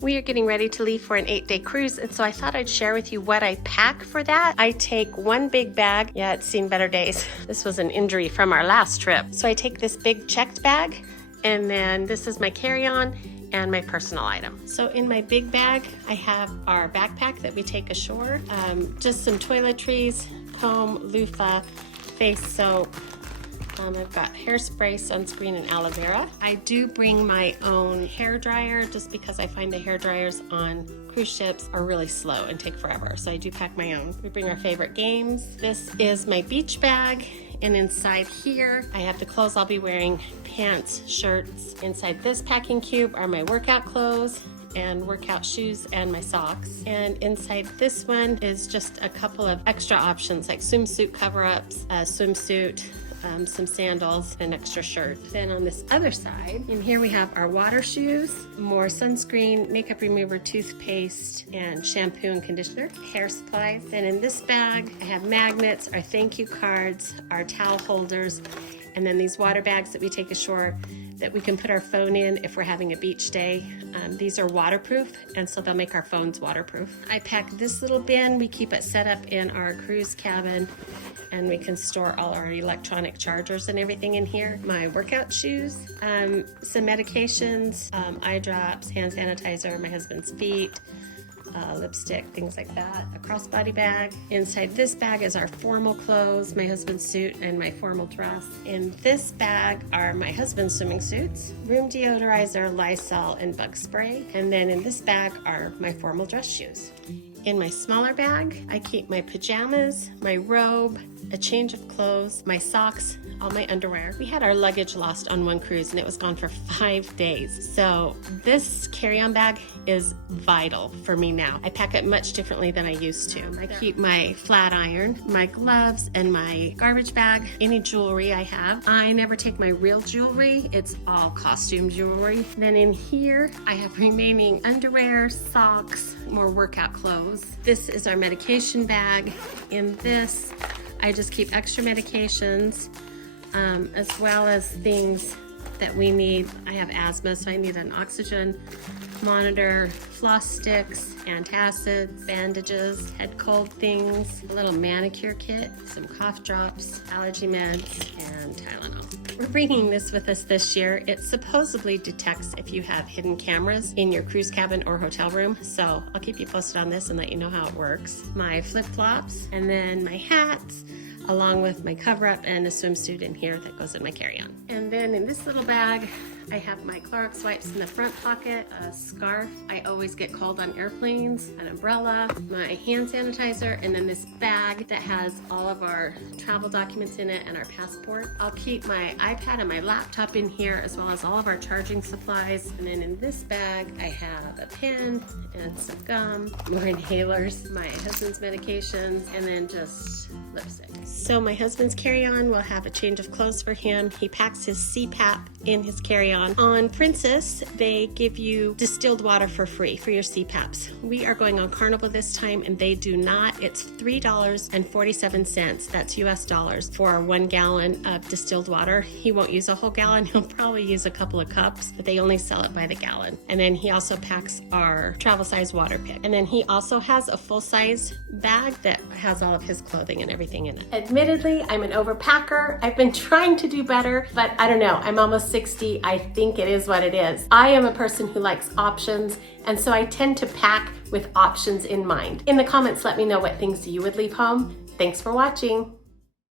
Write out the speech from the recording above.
We are getting ready to leave for an 8-day cruise, and so I thought I'd share with you what I pack for that. I take one big bag. Yeah, it's seen better days. This was an injury from our last trip. So I take this big checked bag, and then this is my carry-on and my personal item. So in my big bag, I have our backpack that we take ashore, just some toiletries, comb, loofah, face soap. I've got hairspray, sunscreen, and aloe vera. I do bring my own hair dryer just because I find the hair dryers on cruise ships are really slow and take forever, so I do pack my own. We bring our favorite games. This is my beach bag, and inside here I have the clothes I'll be wearing, pants, shirts. Inside this packing cube are my workout clothes and workout shoes and my socks. And inside this one is just a couple of extra options like swimsuit cover-ups, a swimsuit, some sandals, and an extra shirt. Then on this other side, in here we have our water shoes, more sunscreen, makeup remover, toothpaste, and shampoo and conditioner, hair supplies. Then in this bag, I have magnets, our thank you cards, our towel holders, and then these water bags that we take ashore that we can put our phone in if we're having a beach day. These are waterproof, and so they'll make our phones waterproof. I pack this little bin. We keep it set up in our cruise cabin, and we can store all our electronic chargers and everything in here. My workout shoes, some medications, eye drops, hand sanitizer, my husband's feet, lipstick, things like that. A crossbody bag. Inside this bag is our formal clothes, my husband's suit and my formal dress. In this bag are my husband's swimming suits, room deodorizer, Lysol, and bug spray. And then in this bag are my formal dress shoes. In my smaller bag, I keep my pajamas, my robe, a change of clothes, my socks, all my underwear. We had our luggage lost on one cruise and it was gone for 5 days. So this carry-on bag is vital for me now. I pack it much differently than I used to. I keep my flat iron, my gloves, and my garbage bag, any jewelry I have. I never take my real jewelry. It's all costume jewelry. Then in here, I have remaining underwear, socks, more workout clothes. This is our medication bag. In this, I just keep extra medications, as well as things that we need. I have asthma, so I need an oxygen monitor, floss sticks, antacids, bandages, head cold things, a little manicure kit, some cough drops, allergy meds, and Tylenol. We're bringing this with us this year. It supposedly detects if you have hidden cameras in your cruise cabin or hotel room, so I'll keep you posted on this and let you know how it works. My flip-flops, and then my hats, along with my cover-up and a swimsuit in here that goes in my carry-on. And then in this little bag, I have my Clorox wipes in the front pocket, a scarf. I always get cold on airplanes, an umbrella, my hand sanitizer, and then this bag that has all of our travel documents in it and our passport. I'll keep my iPad and my laptop in here, as well as all of our charging supplies. And then in this bag, I have a pen and some gum, more inhalers, my husband's medications, and then just lipstick. So my husband's carry-on will have a change of clothes for him. He packs his CPAP in his carry-on. On Princess, they give you distilled water for free for your CPAPs. We are going on Carnival this time, and they do not. It's $3.47. That's US dollars for 1 gallon of distilled water. He won't use a whole gallon. He'll probably use a couple of cups, but they only sell it by the gallon. And then he also packs our travel size water pick. And then he also has a full size bag that has all of his clothing and everything in it. Admittedly, I'm an overpacker. I've been trying to do better, but I don't know. I'm almost 60. I think it is what it is. I am a person who likes options, and so I tend to pack with options in mind. In the comments, let me know what things you would leave home. Thanks for watching.